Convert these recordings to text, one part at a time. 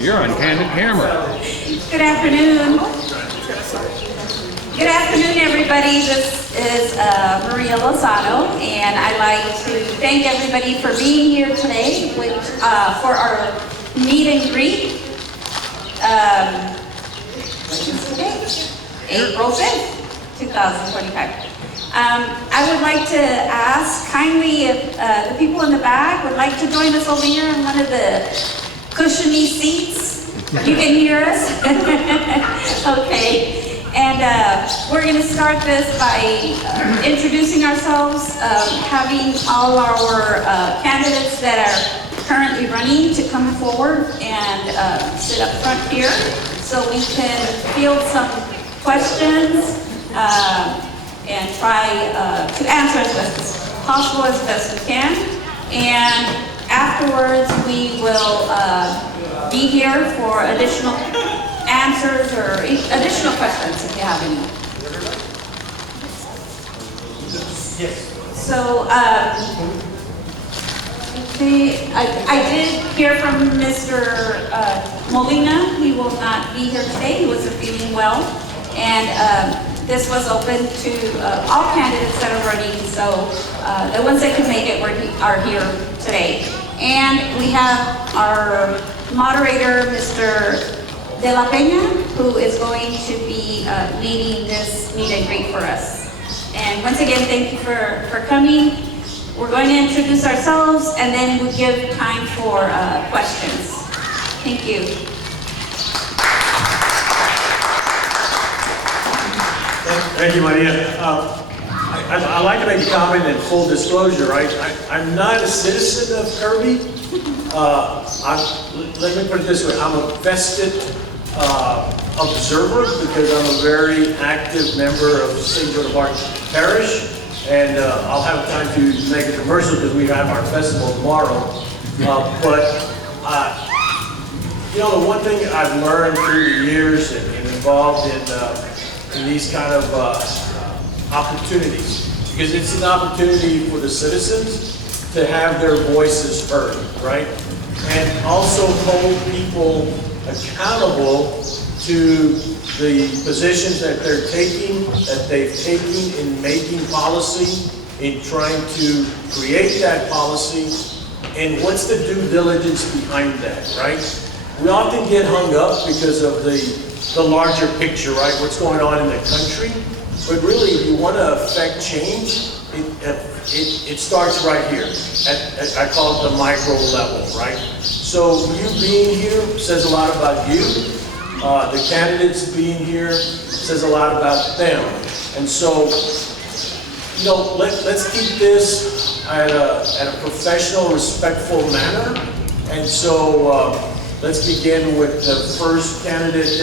You're on candid camera. Good afternoon. Good afternoon, everybody. This is Maria Lozano, and I'd like to thank everybody for being here today for our meet and greet. April 5th, 2025. I would like to ask kindly if the people in the back would like to join us over here in one of the cushiony seats. You can hear us? Okay. And we're going to start this by introducing ourselves, having all our candidates that are currently running to come forward and sit up front here so we can field some questions and try to answer as best as possible, as best we can. And afterwards, we will be here for additional answers or additional questions if you have any. So, okay, I did hear from Mr. Molina. He will not be here today. He wasn't feeling well. And this was open to all candidates that are running. So the ones that could make it are here today. And we have our moderator, Mr. De La Peña, who is going to be leading this meet and greet for us. And once again, thank you for coming. We're going to introduce ourselves and then we'll give time for questions. Thank you. Thank you, Maria. I'd like to make a comment in full disclosure, right? I'm not a citizen of Kirby. Let me put it this way, I'm a vested observer because I'm a very active member of St. Joan of Arc Parish, and I'll have time to make a commercial because we have our festival tomorrow. You know, the one thing I've learned through the years and involved in these kind of opportunities, because it's an opportunity for the citizens to have their voices heard, right? And also hold people accountable to the positions that they're taking, that they've taken in making policy, in trying to create that policy, and what's the due diligence behind that, right? We often get hung up because of the larger picture, right? What's going on in the country. But really, if you want to affect change, it starts right here. I call it the micro level, right? So you being here says a lot about you. The candidates being here says a lot about them. And so, you know, let's keep this at a professional, respectful manner. And so let's begin with the first candidate.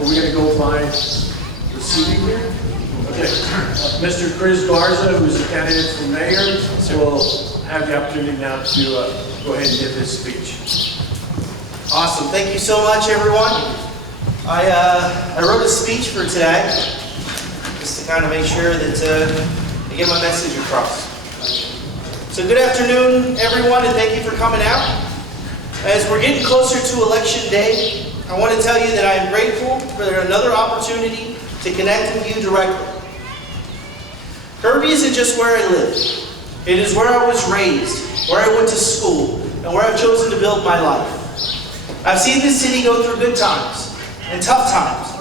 We're going to go find the seating here. Okay, Mr. Chris Garza, who's a candidate for mayor, will have the opportunity now to go ahead and give his speech. Awesome. Thank you so much, everyone. I wrote a speech for today, just to kind of make sure that I get my message across. So good afternoon, everyone, and thank you for coming out. As we're getting closer to Election Day, I want to tell you that I am grateful for another opportunity to connect with you directly. Kirby isn't just where I live. It is where I was raised, where I went to school, and where I've chosen to build my life. I've seen this city go through good times and tough times,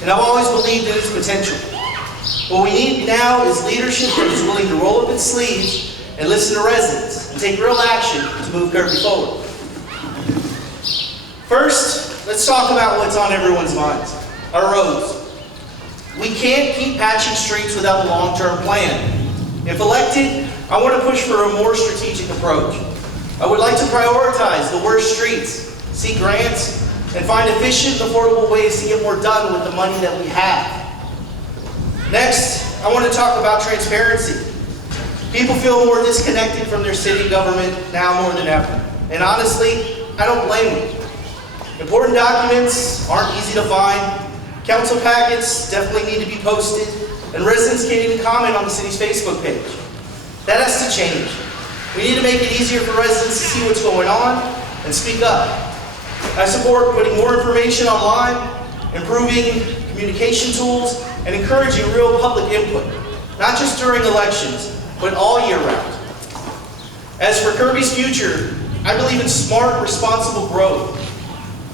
and I've always believed in its potential. What we need now is leadership that is willing to roll up its sleeves and listen to residents and take real action to move Kirby forward. First, let's talk about what's on everyone's minds, our roads. We can't keep patching streets without a long-term plan. If elected, I want to push for a more strategic approach. I would like to prioritize the worst streets, seek grants, and find efficient, affordable ways to get more done with the money that we have. Next, I want to talk about transparency. People feel more disconnected from their city government now more than ever. And honestly, I don't blame them. Important documents aren't easy to find. Council packets definitely need to be posted, and residents can't even comment on the city's Facebook page. That has to change. We need to make it easier for residents to see what's going on and speak up. I support putting more information online, improving communication tools, and encouraging real public input, not just during elections, but all year round. As for Kirby's future, I believe in smart, responsible growth.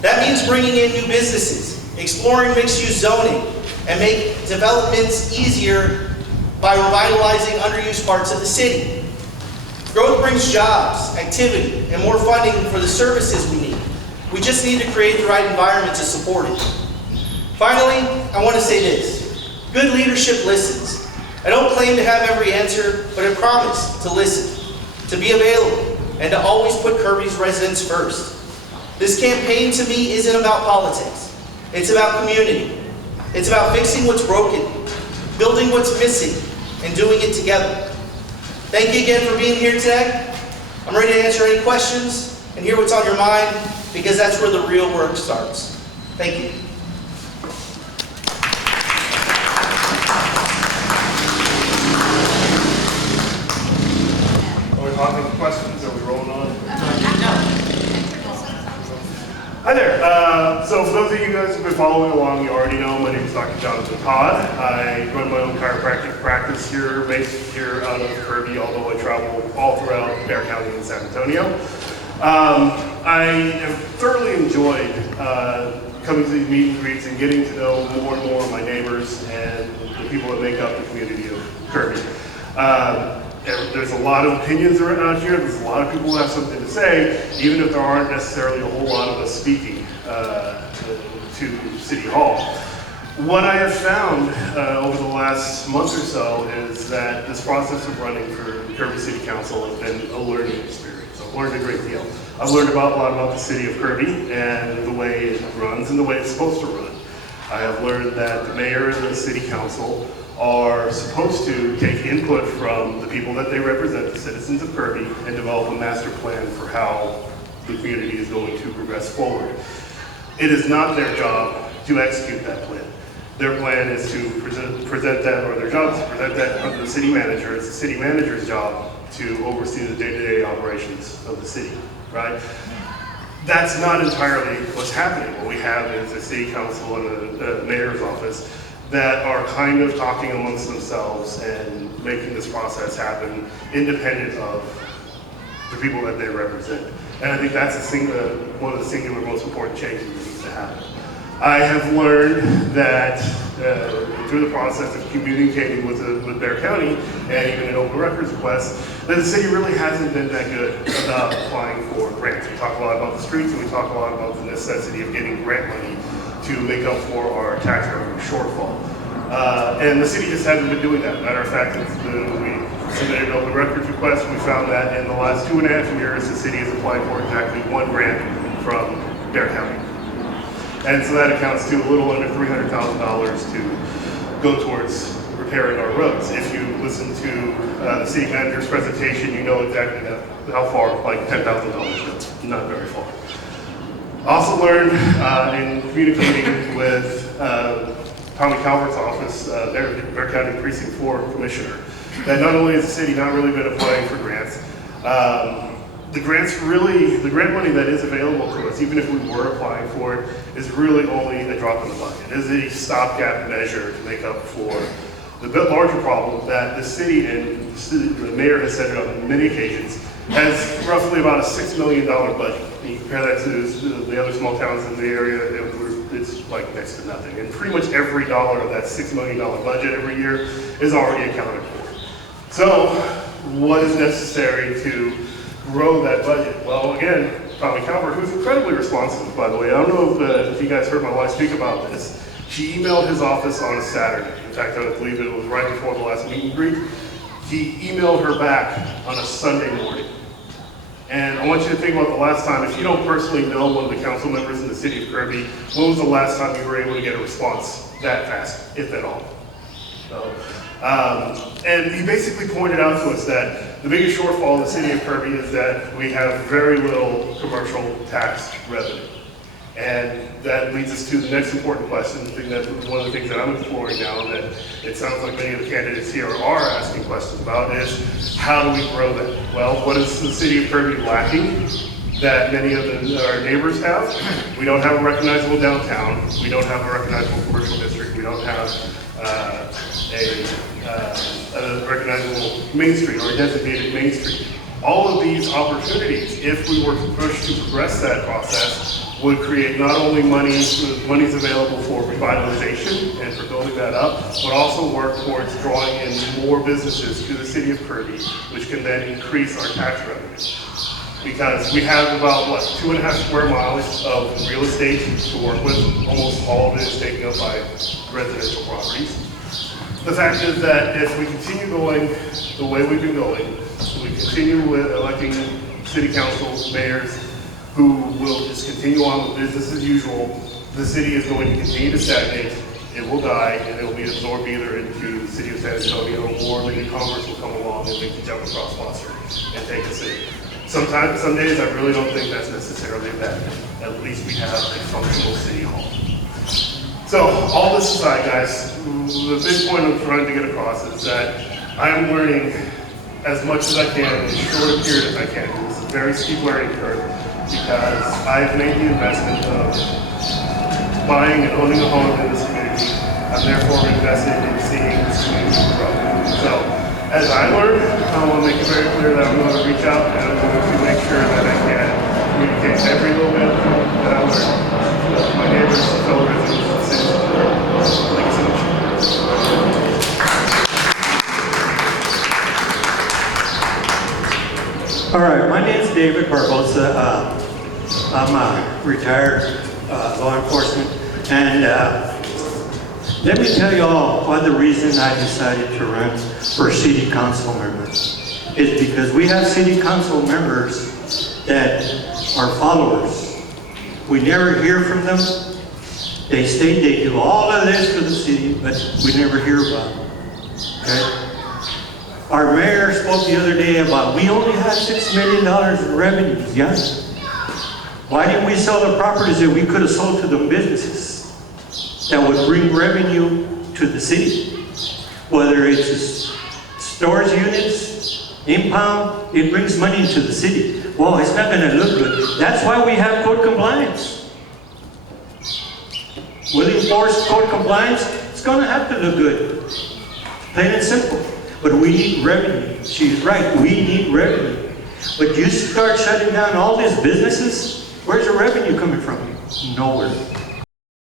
That means bringing in new businesses, exploring mixed-use zoning, and make developments easier by revitalizing underused parts of the city. Growth brings jobs, activity, and more funding for the services we need. We just need to create the right environment to support it. Finally, I want to say this. Good leadership listens. I don't claim to have every answer, but I promise to listen, to be available, and to always put Kirby's residents first. This campaign to me isn't about politics. It's about community. It's about fixing what's broken, building what's missing, and doing it together. Thank you again for being here today. I'm ready to answer any questions and hear what's on your mind, because that's where the real work starts. Thank you. Are we talking questions? Are we rolling on? No. Hi there. So for those of you guys who've been following along, you already know my name is Dr. Jonathan Todd. I run my own chiropractic practice here, based here out of Kirby, although I travel all throughout Bexar County and San Antonio. I have thoroughly enjoyed coming to these meet and greets and getting to know more and more of my neighbors and the people that make up the community of Kirby. There's a lot of opinions around here. There's a lot of people who have something to say, even if there aren't necessarily a whole lot of us speaking to City Hall. What I have found over the last month or so is that this process of running for Kirby City Council has been a learning experience. I've learned a great deal. I've learned a lot about the city of Kirby and the way it runs and the way it's supposed to run. I have learned that the mayor and the city council are supposed to take input from the people that they represent, the citizens of Kirby, and develop a master plan for how the community is going to progress forward. It is not their job to execute that plan. Their plan is to present that, or their job is to present that to the city manager. It's the city manager's job to oversee the day-to-day operations of the city, right? That's not entirely what's happening. What we have is a city council and a mayor's office that are kind of talking amongst themselves and making this process happen independent of the people that they represent. And I think that's one of the singular most important changes that needs to happen. I have learned that through the process of communicating with Bexar County and even an open records request, that the city really hasn't been that good about applying for grants. We talk a lot about the streets, and we talk a lot about the necessity of getting grant money to make up for our tax revenue shortfall. And the city just hasn't been doing that. Matter of fact, we submitted an open records request. We found that in the last 2.5 years, the city has applied for exactly one grant from Bexar County. And so that accounts to a little under $300,000 to go towards repairing our roads. If you listen to the city manager's presentation, you know exactly how far, like $10,000 goes, not very far. Also learned in communicating with Tommy Calvert's office, their Bexar County Precinct 4 Commissioner, that not only has the city not really been applying for grants, the grant money that is available to us, even if we were applying for it, is really only a drop in the bucket. It is a stopgap measure to make up for the bit larger problem that the city, and the mayor has said it on many occasions, has roughly about a $6 million budget. You compare that to the other small towns in the area, it's like next to nothing. And pretty much every dollar of that $6 million budget every year is already accounted for. So, what is necessary to grow that budget? Well, again, Tommy Calvert, who's incredibly responsive, by the way. I don't know if you guys heard my wife speak about this. She emailed his office on a Saturday. In fact, I believe it was right before the last meet and greet. He emailed her back on a Sunday morning. And I want you to think about the last time, if you don't personally know one of the council members in the city of Kirby, when was the last time you were able to get a response that fast, if at all? So, and he basically pointed out to us that the biggest shortfall in the city of Kirby is that we have very little commercial tax revenue. And that leads us to the next important question. I think that's one of the things that I'm exploring now, and that it sounds like many of the candidates here are asking questions about, is how do we grow that? Well, what is the city of Kirby lacking? that many of our neighbors have. We don't have a recognizable downtown. We don't have a recognizable commercial district. We don't have a recognizable Main Street or a designated Main Street. All of these opportunities, if we were to push to progress that process, would create not only monies available for revitalization and for building that up, but also work towards drawing in more businesses to the city of Kirby, which can then increase our tax revenue. Because we have about, 2.5 square miles of real estate to work with. Almost all of it is taken up by residential properties. The fact is that if we continue going the way we've been going, we continue with electing city council, mayors, who will just continue on with business as usual, the city is going to continue to stagnate, it will die, and it will be absorbed either into the city of San Antonio, or maybe Congress will come along and make the jump across Foster and take the city. Some days I really don't think that's necessarily bad. At least we have a functional city hall. So all this aside, guys, the big point I'm trying to get across is that I'm learning as much as I can in as short a period as I can. It's a very steep learning curve because I've made the investment of buying and owning a home in this community. I'm therefore invested in seeing this community grow. So as I learn, I want to make it very clear that I'm going to reach out and I'm going to make sure that I can communicate every little bit that I learn to my neighbors, fellow residents, and citizens. Thank you so much. All right, my name is David Barbosa. I'm a retired law enforcement, and let me tell you all why the reason I decided to run for city council members is because we have city council members that are followers. We never hear from them. They state they do all of this for the city, but we never hear about them. Okay? Our mayor spoke the other day about we only have $6 million in revenues. Yes. Why didn't we sell the properties that we could have sold to the businesses that would bring revenue to the city? Whether it's storage units, impound, it brings money to the city. Well, it's not going to look good. That's why we have code compliance. Will you enforce code compliance? It's going to have to look good. Plain and simple. But we need revenue. She's right, we need revenue. But you start shutting down all these businesses, where's the revenue coming from? Nowhere.